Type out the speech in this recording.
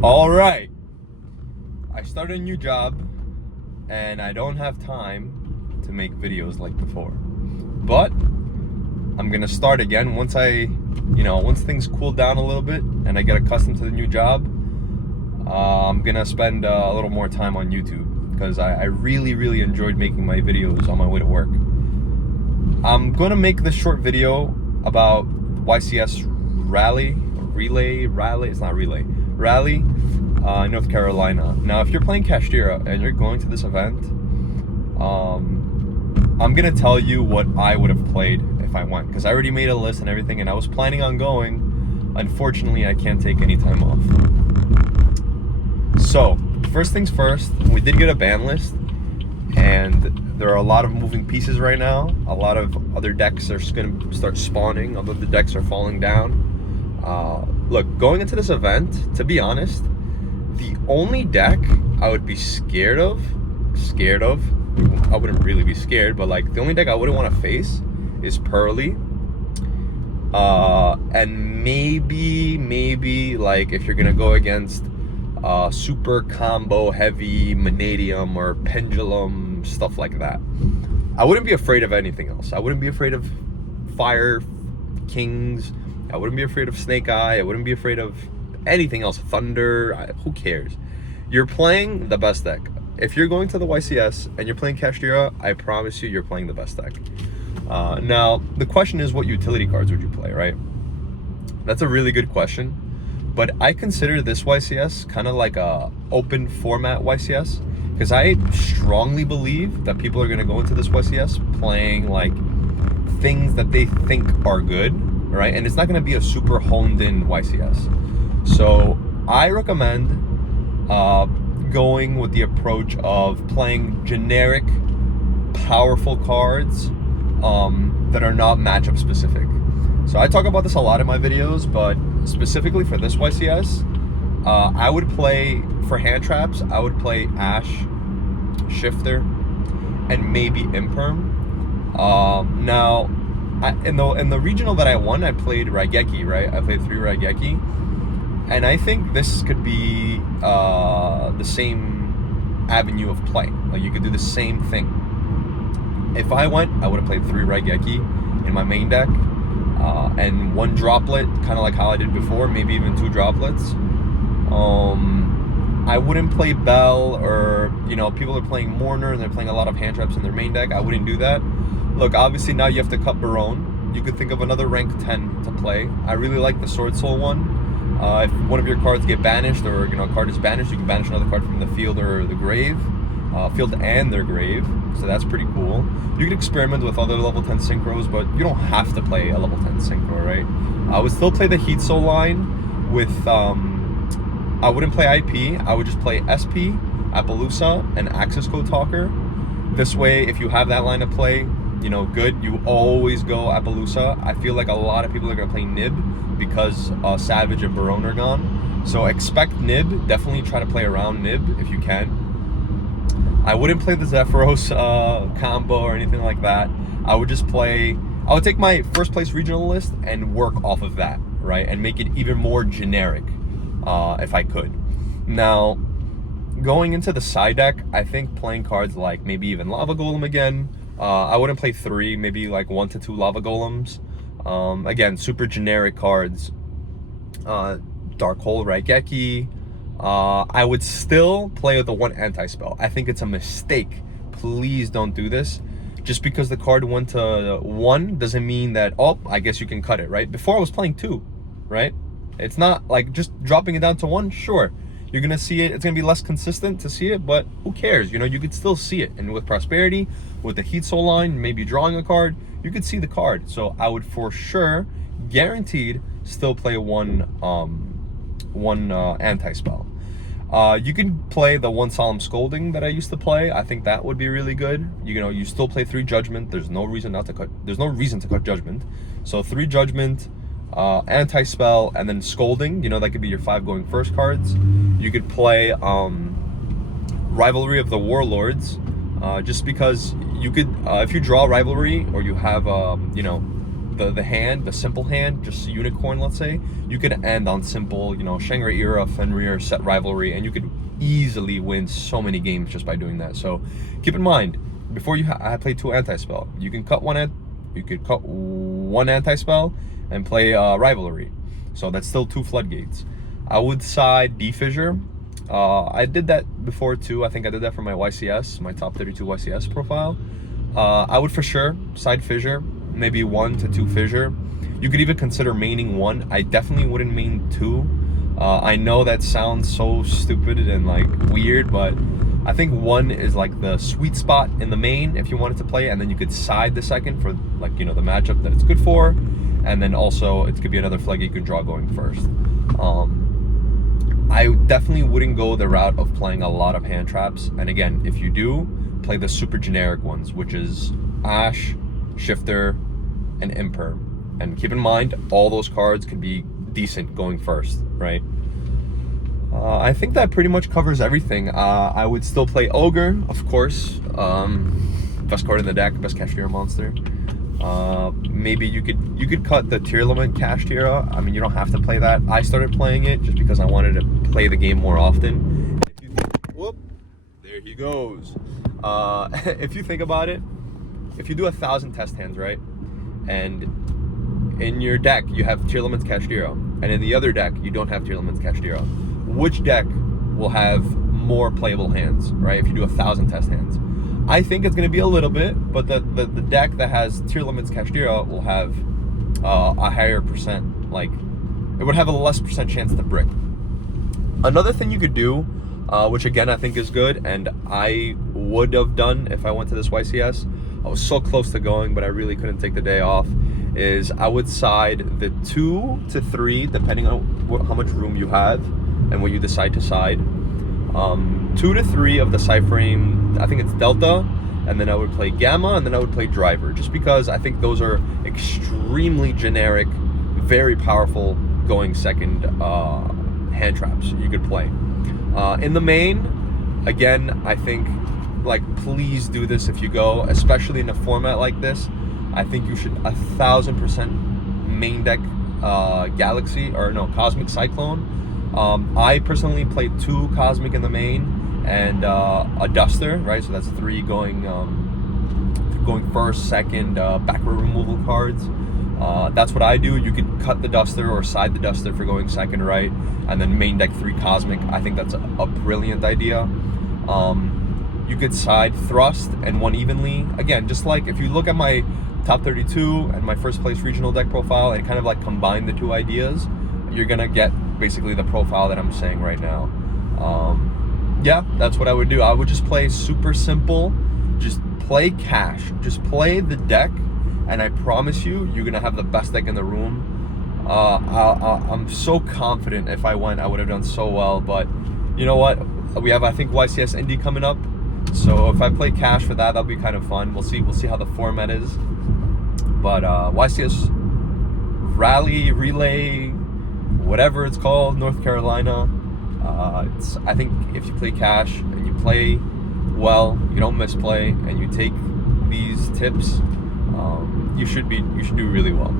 All right, I started a new job and I don't have time to make videos like before. But I'm gonna start again once things cool down a little bit and I get accustomed to the new job. I'm gonna spend a little more time on YouTube because I really enjoyed making my videos on my way to work. I'm gonna make this short video about YCS rally in North Carolina. Now, if you're playing Kashtira and you're going to this event, I'm gonna tell you what I would have played if I went, because I already made a list and everything, and I was planning on going. Unfortunately, I can't take any time off. So, first things first, we did get a ban list, and there are a lot of moving pieces right now. A lot of other decks are gonna start spawning, although the decks are falling down. Look, going into this event, to be honest, the only deck I would be scared of, I wouldn't really be scared, but like the only deck I wouldn't want to face is Pearly. And maybe like if you're gonna go against super combo heavy Manadium or Pendulum, stuff like that. I wouldn't be afraid of anything else. I wouldn't be afraid of Fire Kings. I wouldn't be afraid of Snake Eye. I wouldn't be afraid of anything else. Thunder. Who cares? You're playing the best deck. If you're going to the YCS and you're playing Kashtira, I promise you're playing the best deck. Now, the question is, what utility cards would you play, right? That's a really good question. But I consider this YCS kind of like a open format YCS, because I strongly believe that people are going to go into this YCS playing like things that they think are good, right? And it's not going to be a super honed in YCS. So I recommend going with the approach of playing generic, powerful cards that are not matchup specific. So I talk about this a lot in my videos, but specifically for this YCS, I would play, for hand traps, I would play Ash, Shifter, and maybe Imperm. Now, in the regional that I won, I played Raigeki, right? I played 3 Raigeki. And I think this could be the same avenue of play. Like, you could do the same thing. If I went, I would have played 3 Raigeki in my main deck. And 1 droplet, kind of like how I did before, maybe even 2 droplets. I wouldn't play Bell, or, people are playing Mourner and they're playing a lot of hand traps in their main deck. I wouldn't do that. Look, obviously now you have to cut Barone. You could think of another rank 10 to play. I really like the Sword Soul one. If one of your cards get banished, or a card is banished, you can banish another card from the field or the grave. Field and their grave, so that's pretty cool. You can experiment with other level 10 synchros, but you don't have to play a level 10 synchro, right? I would still play the Heat Soul line with, I wouldn't play IP, I would just play SP, Appaloosa, and Access Code Talker. This way, if you have that line to play, good, you always go Appaloosa. I feel like a lot of people are going to play Nib because Savage and Barone are gone. So expect Nib, definitely try to play around Nib if you can. I wouldn't play the Zephyros combo or anything like that. I would take my first place regional list and work off of that, right? And make it even more generic, if I could. Now, going into the side deck, I think playing cards like maybe even Lava Golem again. I wouldn't play 3, maybe like 1 to 2 Lava Golems. Again, super generic cards. Dark Hole Raigeki. I would still play with the 1 anti-spell. I think it's a mistake. Please don't do this. Just because the card went to 1 doesn't mean that, I guess you can cut it, right? Before I was playing 2, right? It's not like just dropping it down to 1, sure. You're going to see it. It's going to be less consistent to see it, but who cares? You could still see it. And with Prosperity, with the Heat Soul line, maybe drawing a card, you could see the card. So I would for sure, guaranteed, still play one anti-spell. You can play the 1 Solemn Scolding that I used to play. I think that would be really good. You still play 3 Judgment. There's no reason to cut Judgment. So 3 Judgment, anti-spell, and then Scolding. That could be your 5 going first cards. You could play Rivalry of the Warlords, just because you could, if you draw Rivalry, or you have the hand, the simple hand, just unicorn, let's say, you could end on simple, you know, Shangri-Ira, Fenrir, set rivalry, and you could easily win so many games just by doing that. So keep in mind, before I play 2 anti-spell. You can cut one anti-spell and play rivalry. So that's still 2 floodgates. I would side D-Fissure. I did that before too. I think I did that for my YCS, my top 32 YCS profile. I would for sure side Fissure, maybe 1 to 2 Fissure. You could even consider maining 1. I definitely wouldn't main 2. I know that sounds so stupid and like weird, but I think 1 is like the sweet spot in the main if you wanted to play, and then you could side the second for, like, you know, the matchup that it's good for, and then also it could be another flag you can draw going first. I definitely wouldn't go the route of playing a lot of hand traps, and again, if you do, play the super generic ones, which is Ash, Shifter, and Imperm. And keep in mind, all those cards can be decent going first, right? I think that pretty much covers everything. I would still play Ogre, of course. Best card in the deck, best Kashtira monster. Maybe you could cut the tier limit Kashtira. I mean, you don't have to play that. I started playing it just because I wanted to play the game more often. Whoop, there he goes. If you think about it, if you do 1,000 test hands, right, and in your deck you have tier limits Kashtira, and in the other deck you don't have tier limits Kashtira, which deck will have more playable hands, right? If you do 1,000 test hands, I think it's going to be a little bit, but the deck that has tier limits Kashtira will have a higher percent, like it would have a less percent chance to brick. Another thing you could do, which again I think is good, and I would have done if I went to this YCS, I was so close to going, but I really couldn't take the day off, is I would side the 2 to 3, depending on how much room you have and what you decide to side. 2 to 3 of the side frame, I think it's Delta, and then I would play Gamma, and then I would play Driver, just because I think those are extremely generic, very powerful going second hand traps you could play. In the main, again, I think, like, please do this if you go, especially in a format like this. I think you should 1,000% main deck Cosmic Cyclone. I personally played 2 Cosmic in the main and a Duster, right? So that's 3 going first, second, backward removal cards. That's what I do. You could cut the Duster or side the Duster for going second, right? And then main deck 3 Cosmic. I think that's a brilliant idea. You could side Thrust and 1 evenly. Again, just like if you look at my top 32 and my first place regional deck profile and kind of like combine the 2 ideas, you're gonna get basically the profile that I'm saying right now. Yeah, that's what I would do. I would just play super simple, just play cash, just play the deck, and I promise you, you're gonna have the best deck in the room. I'm so confident if I went, I would have done so well, but you know what? We have, I think, YCS Indy coming up, so if I play cash for that, that'll be kind of fun. We'll see how the format is. But YCS Rally, Relay, whatever it's called, North Carolina, I think if you play cash and you play well, you don't misplay, and you take these tips, you should do really well.